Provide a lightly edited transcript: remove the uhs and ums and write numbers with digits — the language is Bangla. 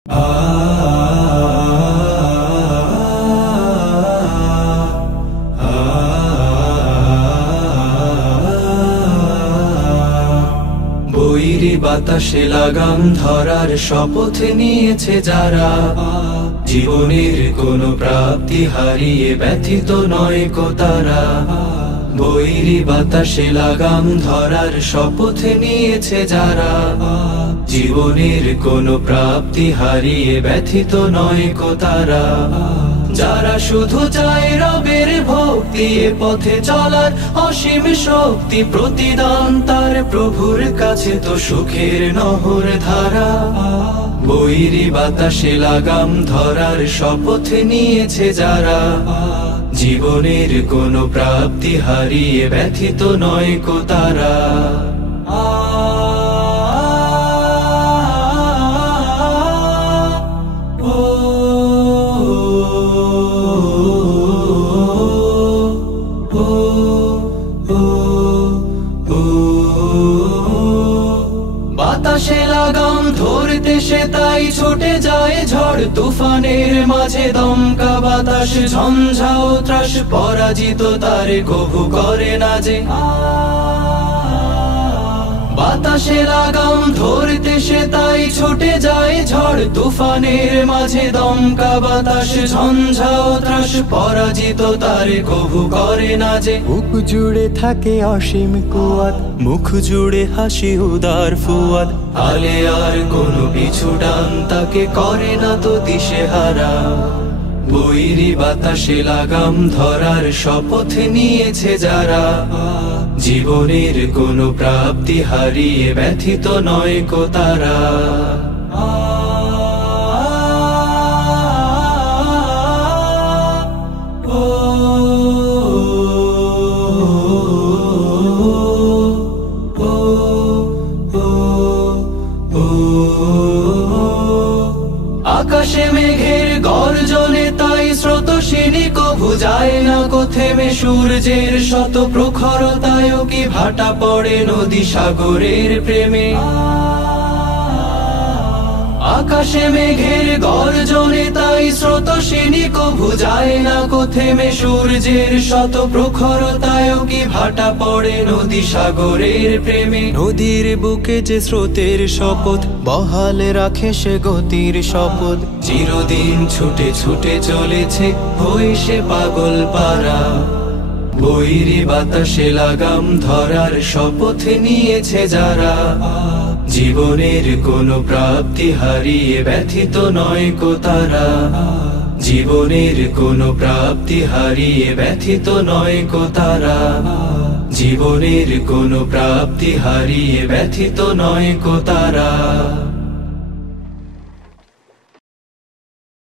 বৈরী বাতাসে লাগাম ধরার শপথ নিয়েছে যারা, জীবনের কোনো প্রাপ্তি হারিয়ে ব্যথিত নয় কো তারা। বৈরী বাতাসে লাগাম ধরার শপথ নিয়েছে যারা, জীবনের কোনো প্রাপ্তি হারিয়ে ব্যথিত নয় কো তারা। যারা শুধু চায় রবের ভক্তি, এ পথে চলার অসীম শক্তি, প্রতিদান তার প্রভুর কাছে তো সুখের নহর ধারা। বৈরী বাতাসে লাগাম ধরার শপথ নিয়েছে যারা, জীবনের কোনো প্রাপ্তি হারিয়ে ব্যথিত নয় কো তারা। বাতাসে লাগাম ধরতে সে তাই ছুটে যায় ঝড় তুফানের মাঝে, দমকা বাতাস ঝঞ্ঝাও ত্রাস, পরাজিত তারে কভু করে না যে। বাতাসে লাগাম ধরতে সে তাই ছুটে যায় ঝড় তুফানের মাঝে, দমকা বাতাস ঝঞ্ঝাও ত্রাস, পরাজিত তারে কভু করে না যে। বুক জুড়ে থাকে অসীম কুয়াত, মুখ জুড়ে হাসি উদার ফুয়াদ, আলে আর কোনো পিছু ডান তাকে করে না তো দিশেহারা। বৈরী বাতাসে লাগাম ধরার শপথ নিয়েছে যারা, জীবনের কোনো প্রাপ্তি হারিয়ে ব্যথিত নয় কো তারা। আকাশে মেঘের গর্জনে তাই স্রোতস্বিনী কভু যায় না কো থেমে, সূর্যের শত প্রখরতায় কি ভাটা পড়ে নদী সাগরের প্রেমে। আকাশে মেঘের গর্জনে তাই স্রোতস্বিনী কভু যায় না কো থেমে, সূর্যের শত প্রখরতায় কি ভাটা পড়ে নদী সাগরের প্রেমে। নদীর বুকে যে স্রোতের শপথ, বহাল রাখে সে গতির শপথ, চিরদিন ছুটে ছুটে চলেছে হয়ে সে পাগল পারা। বৈরী বাতাসে লাগাম ধরার শপথ নিয়েছে যারা, জীবনের কোনো প্রাপ্তি হারিয়ে ব্যথিত নয় কো তারা। জীবনের কোনো প্রাপ্তি হারিয়ে ব্যথিত নয় কো তারা। জীবনের কোনো প্রাপ্তি হারিয়ে ব্যথিত নয় কো তারা।